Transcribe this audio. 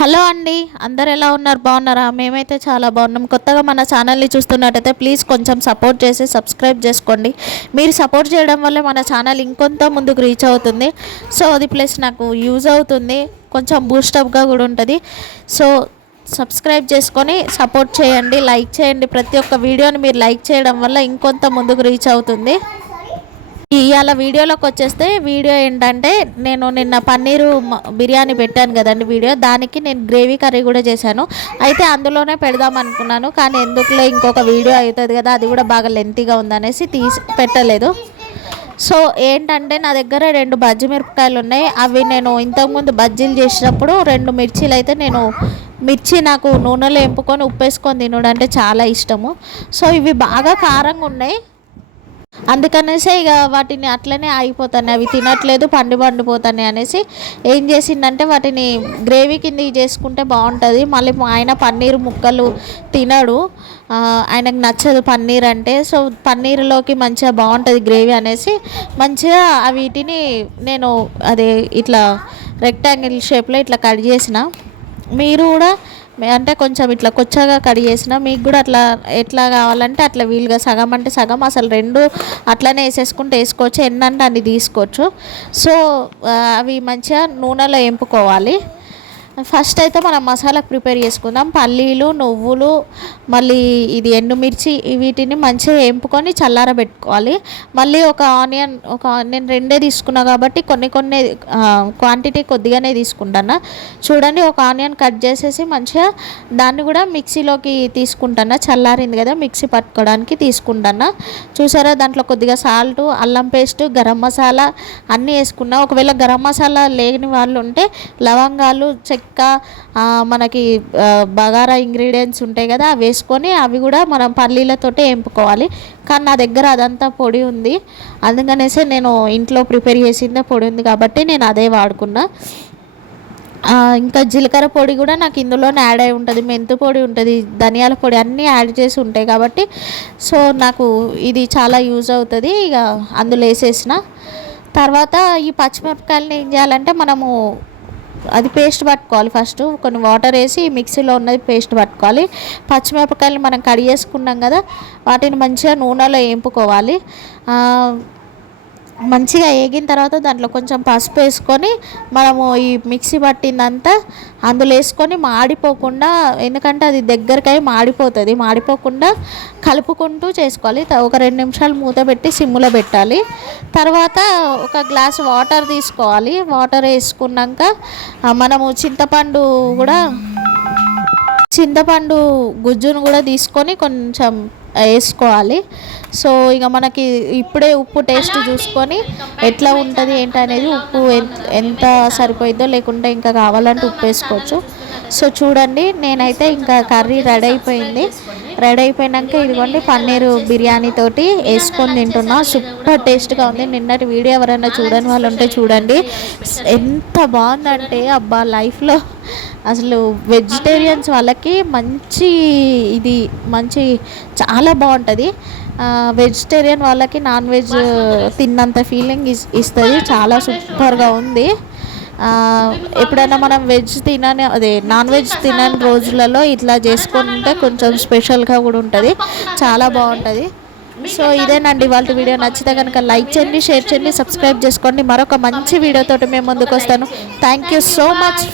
Hello అండి అందరు ఎలా ఉన్నారు? బాగున్నారా? మేమైతే చాలా బాగున్నాం. కొత్తగా మన ఛానల్ని చూస్తున్నట్టయితే ప్లీజ్ కొంచెం సపోర్ట్ చేసి సబ్స్క్రైబ్ చేసుకోండి. మీరు సపోర్ట్ చేయడం వల్ల మన ఛానల్ ఇంకొంత ముందుకు రీచ్ అవుతుంది. సో అది ప్లస్ నాకు యూజ్ అవుతుంది. కొంచెం బూస్టప్గా కూడా ఉంటుంది. సో సబ్స్క్రైబ్ చేసుకొని సపోర్ట్ చేయండి లైక్ చేయండి. ప్రతి ఒక్క వీడియోని మీరు లైక్ చేయడం వల్ల ఇంకొంత ముందుకు రీచ్ అవుతుంది. ఇవాళ వీడియోలోకి వచ్చేస్తే వీడియో ఏంటంటే నేను నిన్న పన్నీరు బిర్యానీ పెట్టాను కదండి వీడియో. దానికి నేను గ్రేవీ కర్రీ కూడా చేశాను. అయితే అందులోనే పెడదాం అనుకున్నాను కానీ ఎందుకులే ఇంకొక వీడియో అవుతుంది కదా అది కూడా బాగా లెంతీగా ఉందనేసి తీసి పెట్టలేదు. సో ఏంటంటే నా దగ్గర రెండు బజ్జి మిరపకాయలు ఉన్నాయి. అవి నేను ఇంతకుముందు బజ్జీలు చేసినప్పుడు రెండు మిర్చీలు అయితే నేను మిర్చి నాకు నూనెలో ఎంపుకొని ఉప్పేసుకొని తినడం అంటే చాలా ఇష్టము. సో ఇవి బాగా కారంగా ఉన్నాయి. అందుకనేసే ఇక వాటిని అట్లనే ఆగిపోతాయి అవి తినట్లేదు పండు పండిపోతాయి అనేసి ఏం చేసిందంటే వాటిని గ్రేవీ కింద చేసుకుంటే బాగుంటుంది. మళ్ళీ మా ఆయన పన్నీర్ ముక్కలు తినడు. ఆయనకు నచ్చదు పన్నీర్ అంటే. సో పన్నీర్లోకి మంచిగా బాగుంటుంది గ్రేవీ అనేసి మంచిగా వీటిని నేను అదే ఇట్లా రెక్టాంగిల్ షేప్లో ఇట్లా కట్ చేసిన. మీరు కూడా అంటే కొంచెం ఇట్లా కొచ్చగా కడి చేసిన మీకు కూడా అట్లా ఎట్లా కావాలంటే అట్లా వీలుగా సగం అంటే సగం అసలు రెండు అట్లనే వేసేసుకుంటే వేసుకోవచ్చు ఎన్నంటే అన్ని తీసుకోవచ్చు. సో అవి మంచిగా నూనెలో ఎంపుకోవాలి. ఫస్ట్ అయితే మనం మసాలాకు ప్రిపేర్ చేసుకుందాం. పల్లీలు నువ్వులు మళ్ళీ ఇది ఎండుమిర్చి వీటిని మంచిగా వేపుకొని చల్లారబెట్టుకోవాలి. మళ్ళీ ఒక ఆనియన్ ఒక నేను రెండే తీసుకున్నా కాబట్టి కొన్ని కొన్ని క్వాంటిటీ కొద్దిగానే తీసుకుంటాను. చూడండి ఒక ఆనియన్ కట్ చేసేసి మంచిగా దాన్ని కూడా మిక్సీలోకి తీసుకుంటాను. చల్లారింది కదా మిక్సీ పట్టుకోవడానికి తీసుకుంటాను. చూసారా దాంట్లో కొద్దిగా సాల్ట్ అల్లం పేస్ట్ గరం మసాలా అన్నీ వేసుకున్నా. ఒకవేళ గరం మసాలా లేని వాళ్ళు ఉంటే లవంగాలు చెక్ ఇంకా మనకి బగారా ఇంగ్రీడియంట్స్ ఉంటాయి కదా అవి వేసుకొని అవి కూడా మనం పల్లీలతోటే ఎంపుకోవాలి. కానీ నా దగ్గర అదంతా పొడి ఉంది. అందుకనేసి నేను ఇంట్లో ప్రిపేర్ చేసిందే పొడి ఉంది కాబట్టి నేను అదే వాడుకున్నా. ఇంకా జీలకర్ర పొడి కూడా నాకు ఇందులోనే యాడ్ అయి ఉంటుంది. మెంతు పొడి ఉంటుంది ధనియాల పొడి అన్నీ యాడ్ చేసి ఉంటాయి కాబట్టి సో నాకు ఇది చాలా యూజ్ అవుతుంది. ఇక అందులో వేసేసిన. తర్వాత ఈ పచ్చిమిరపకాయలని ఏం చేయాలంటే మనము అది పేస్ట్ పట్టుకోవాలి ఫస్ట్. కొన్ని వాటర్ వేసి మిక్సీలో ఉన్నది పేస్ట్ పట్టుకోవాలి. పచ్చిమిరపకాయలు మనం కడిగేసుకున్నాం కదా వాటిని మంచిగా నూనెలో వేపుకోవాలి మంచిగా వేగిన తర్వాత దాంట్లో కొంచెం పసుపు వేసుకొని మనము ఈ మిక్సీ పట్టిందంతా అందులో వేసుకొని మాడిపోకుండా ఎందుకంటే అది దగ్గరకై మాడిపోతుంది మాడిపోకుండా కలుపుకుంటూ చేసుకోవాలి. త- ఒక రెండు నిమిషాలు మూత పెట్టి సిమ్లో పెట్టాలి. తర్వాత ఒక గ్లాస్ వాటర్ తీసుకోవాలి. వాటర్ వేసుకున్నాక మనము చింతపండు కూడా చింతపండు గుజ్జును కూడా తీసుకొని కొంచెం వేసుకోవాలి. సో ఇక మనకి ఇప్పుడే ఉప్పు టేస్ట్ చూసుకొని ఎట్లా ఉంటుంది ఏంటి అనేది ఉప్పు ఎంత ఎంత సరిపోయిద్దో లేకుంటే ఇంకా కావాలంటే ఉప్పు వేసుకోవచ్చు. సో చూడండి నేనైతే ఇంకా కర్రీ రెడీ అయిపోయింది. రెడీ అయిపోయినాక ఇదిగోండి పన్నీరు బిర్యానీ తోటి వేసుకొని తింటున్నా. సూపర్ టేస్ట్గా ఉంది. నిన్నటి వీడియో ఎవరైనా చూడని వాళ్ళు ఉంటే చూడండి. ఎంత బాగుందంటే అబ్బా లైఫ్లో అసలు వెజిటేరియన్స్ వాళ్ళకి మంచి ఇది మంచి చాలా బాగుంటుంది. వెజిటేరియన్ వాళ్ళకి నాన్ వెజ్ తిన్నంత ఫీలింగ్ ఇస్ ఇస్తుంది. చాలా సూపర్గా ఉంది. ఎప్పుడైనా మనం వెజ్ తినని అదే నాన్ వెజ్ తినని రోజులలో ఇట్లా చేసుకుంటే కొంచెం స్పెషల్గా కూడా ఉంటుంది. చాలా బాగుంటుంది. సో ఇదేనండి వాళ్ళ వీడియో. నచ్చితే కనుక లైక్ చేయండి షేర్ చేయండి సబ్స్క్రైబ్ చేసుకోండి. మరొక మంచి వీడియోతోటి మేము ముందుకు వస్తాను థ్యాంక్ యూ సో మచ్.